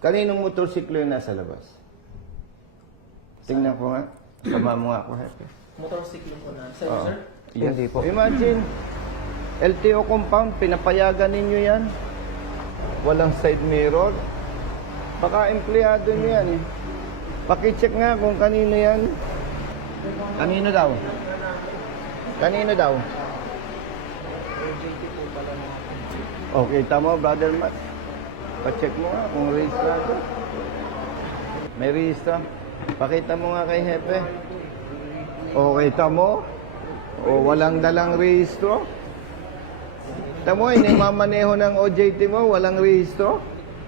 Kaninong motorsiklo yung nasa labas? Tingnan ko nga. Sama mo nga ako, Hepe. Motorsiklo po na. Sir, Oo. sir? Yes. Hindi po. Imagine, LTO compound, pinapayagan ninyo yan. Walang side mirror. Baka empleyado nyo yan eh. Pakicheck nga kung kanino yan. Kanino daw? Kanino daw? Okay, tama, brother Matt. Pa-check mo nga kung rehistrado. May rehistro. Pakita mo nga kay Hepe. O, kita mo? O, walang dalang rehistro. Kita mo, inimamaneho ng OJT mo, walang rehistro.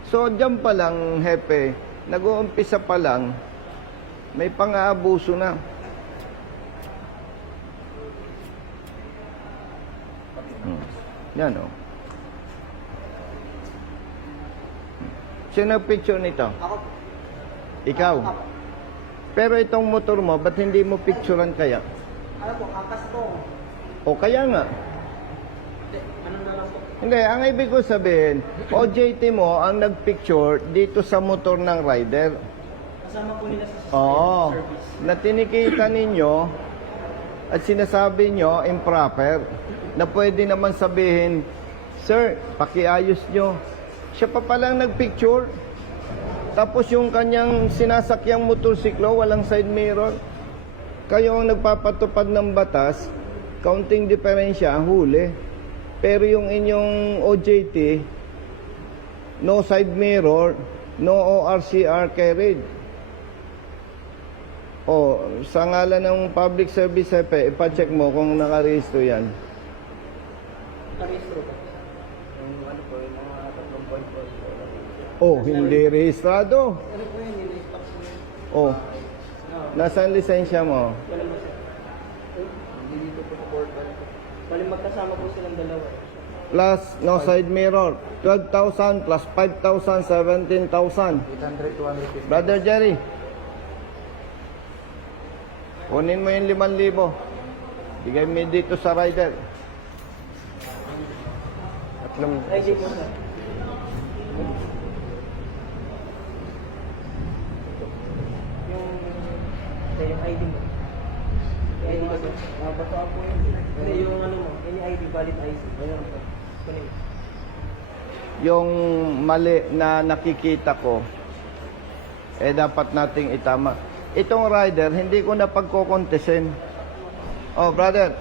So, dyan pa lang, Hepe, nag-uumpisa pa lang, may pang-aabuso na. Yan, o. Sino nag-picture nito? Ako po. Ikaw. Pero itong motor mo, ba't hindi mo picturean kaya? Ano po, angkas po. O kaya nga. Hindi, ano na lang po. Hindi, ang ibig ko sabihin, OJT mo ang nagpicture dito sa motor ng rider. Kasama po nila sa Oo. service. Na tinikita ninyo at sinasabi nyo improper na pwede naman sabihin, Sir, pakiayos nyo. Siya pa palang nagpicture. Tapos yung kanyang sinasakyang motorsiklo, walang side mirror. Kayo ang nagpapatupad ng batas, counting diferensya, huli. Pero yung inyong OJT, no side mirror, no ORCR carried. O, sa ngalan ng public service, ipacheck mo kung nakarehistro yan. Parehistro po. Yung ano po, yung mga 3 point po. Oh, hindi rehistrado. Ano po yun, nilistock po yun. Oh, nasaan lisensya mo? Wala mo siya. Hindi dito po sa board ba nito? Bali magkasama po silang dalawa. Plus, no side mirror. 12,000 plus 5,000, 17,000. 800 to 150. Brother Jerry, kunin mo yung 5,000. Bigay mo dito sa rider. Ay, di po sir. Yung ID mo. Yung ID mo sir. Basta po yun. Hindi, yung ano mo. Any ID, valid ID. Ayun po. Kunin. Yung mali na nakikita ko, dapat nating itama. Itong rider, hindi ko na pagkokontesin. Oh, brother.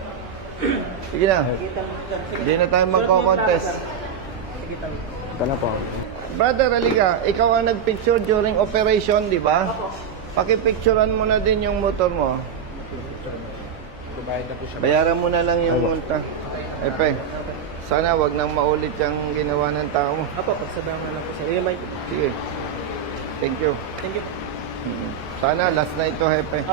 Sige na. Kita mo sir. Sige. Hindi na tayo magkocontest. Sige tayo. Ito na po. Brother, aliga. Ikaw ang nagpicture during operation, di ba? Pakipicturean mo na din yung motor mo. Bayad na po siya. Bayaran mo na lang yung multa. Epe, sana wag nang maulit yung ginawa ng tao mo. Apo, pagsabihan na lang po sir. Yung mic. Sige. Thank you. Thank you. Sana last na ito, Hepe.